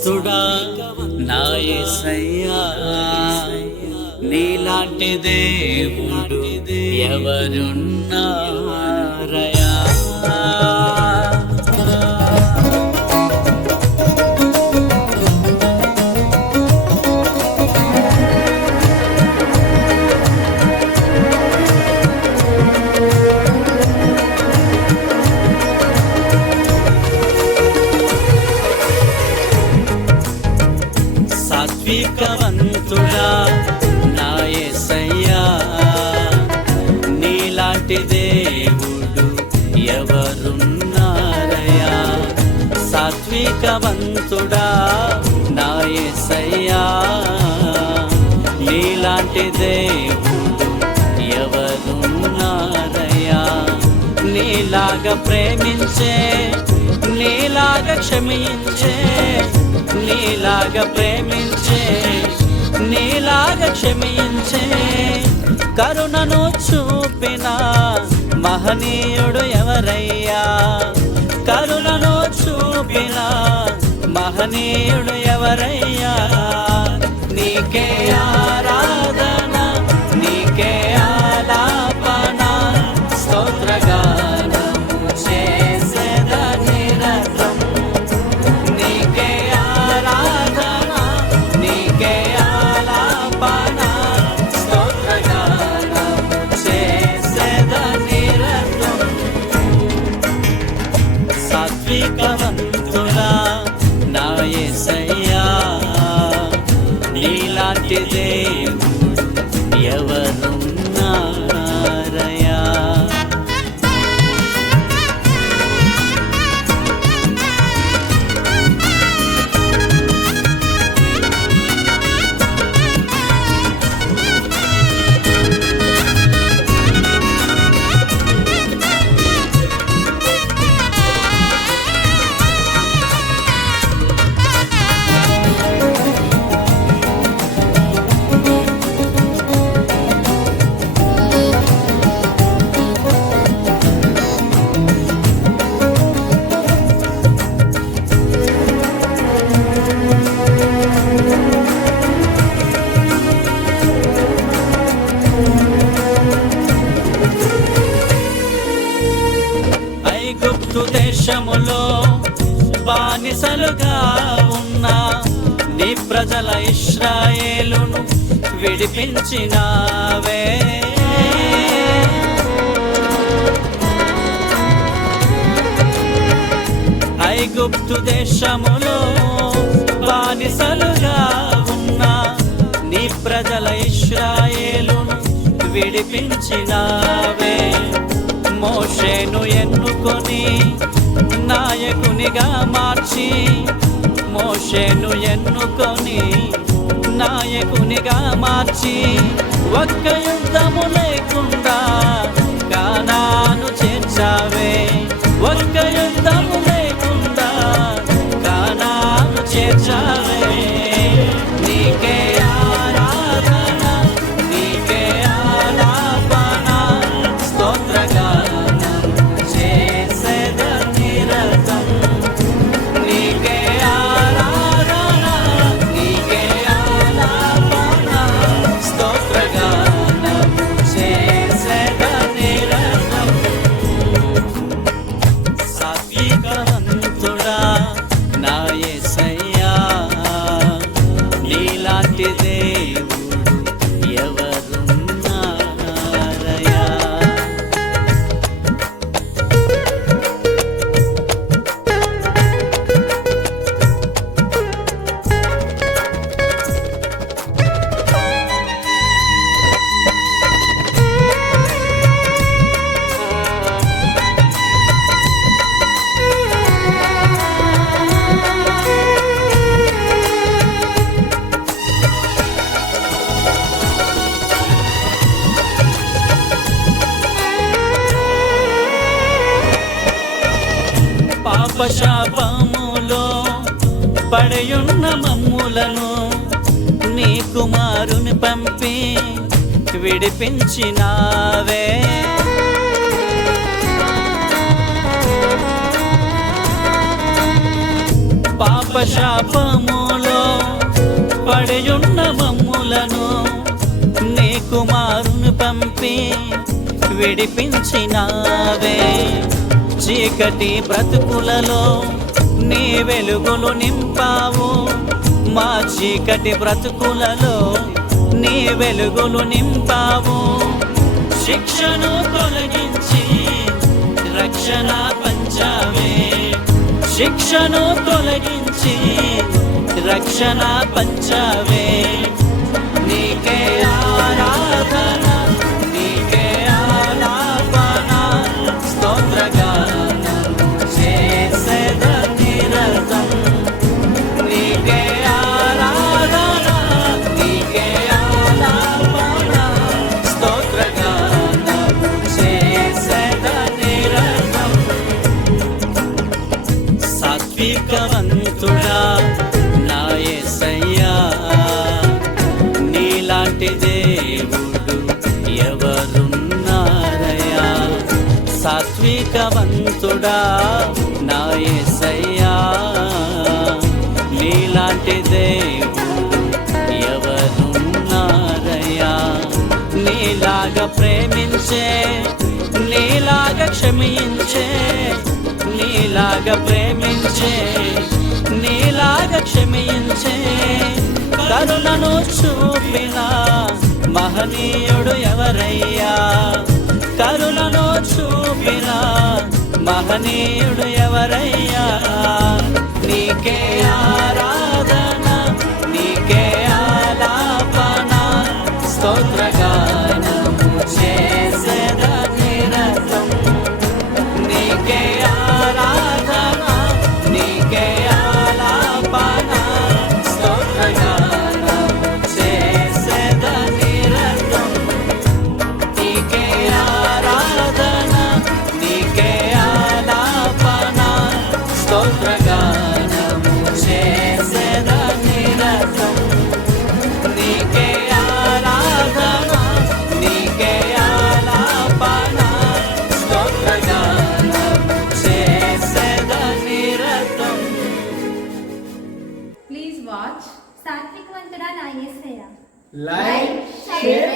సాత్వికవంతుడా నా యేసయ్యా, నీలాంటి దేవుడు ఎవరున్నారయ్యా? సాత్వికవంతుడా నా యేసయ్యా, నీలాంటి దేవుడు ఎవరున్నారయ్యా? సాత్వికవంతుడా నా యేసయ్యా, నీలాంటి దేవుడు ఎవరున్నారయ్యా? నీలాగా ప్రేమించే, నీలాగా క్షమించే, నీలాగా ప్రేమించే, నీలాగా క్షమించే, కరుణను చూపిన మహనీయుడు ఎవరయ్యా? కరుణను చూపిన మహనీయుడు ఎవరయ్యా? నీకే ఆరాధన, నీకే ఆలాపన, స్తోత్రగానము చేసేద నిరతం. నీకే ఆరాధన, నీకే ఆలాపన, స్తోత్రగానము చేసేద నిరతం. సాత్వికవంతుడా నా యేసయ్యా, నీలాంటి దేవుడు ఎవరున్నారయ్యా? ఐగుప్తు దేశములో బానిసలుగా ఉన్న నీ ప్రజల ఇశ్రాయేలును విడిపించినావే. ఐగుప్తు దేశములో బానిసలుగా ఉన్న నీ ప్రజల ఇశ్రాయేలును విడిపించినావే. మోషేను ఎన్నుకొని నాయకునిగా మార్చి, మోషేను ఎన్నుకొని నాయకునిగా మార్చి, ఒక్క యుద్ధము లేకుండా కానాను చేర్చావే. ఒక్క యుద్ధము లేకుండా కానాను చేర్చావే. నీకే ఆరాధన, నీకే ఆలాపన, స్తోత్రగానం చేసేద నిరతం. నీకే ఆరాధన, నీకే ఆలాపన, స్తోత్రగానం చేసేద నిరతం. సాత్వికవంతుడా నా యేసయ్యా, నీలాంటి దేవుడు ఎవరున్నారయ్యా? పాపశాపములో పడయున్న మమ్ములను నీ కుమారుని పంపి విడిపించినావే. పాప పాపశాపములో పడియున్న మమ్ములను నీ కుమారుని పంపి విడిపించినావే. చీకటి బ్రతుకులలో నీ వెలుగులు నింపావు, మా చీకటి బ్రతుకులలో నీ వెలుగులు నింపావు. శిక్షను తొలగించి రక్షణ పంచావే, శిక్షను తొలగించి రక్షణ పంచావే. నీకే ఆరాధన, నీకే ఆలాపన, స్తోత్రగానం చేసేద నిరతం. నీకే ఆరాధన, నీకే ఆలాపన, స్తోత్రగానం చేసేద నిరతం. సాత్వికవంతుడా నా యేసయ్యా, నీలాంటి దేవుడు ఎవరున్నారయ్యా. సాత్వికవంతుడా నా యేసయ్యా, నీలాంటి దేవుడు ఎవరున్నారయ్యా. నీలాగా ప్రేమించే, నీలాగా క్షమించే, నీలాగా ప్రేమించే, నీలాగా క్షమించే, కరుణను చూపిన మహనీయుడు ఎవరయ్యా. కరుణను చూపిన మహనీయుడు ఎవరయ్యా. నీకే ఆరాధన, నీకే ఆలాపన, స్తోత్రగానము చేసేద నిరతం. నీకే ఆరాధన, నీకే ఆలాపన, స్తోత్రగానము చేసేద నిరతం. నీకే ఆరాధన, నీకే ఆలాపన, స్తోత్రగానము చేసేద నిరతం. నీకే ఆరాధన, నీకే ఆలాపన, స్తోత్రగానము చేసేద నిరతం. Please watch సాత్వికవంతుడా నా యేసయ్య. Like, share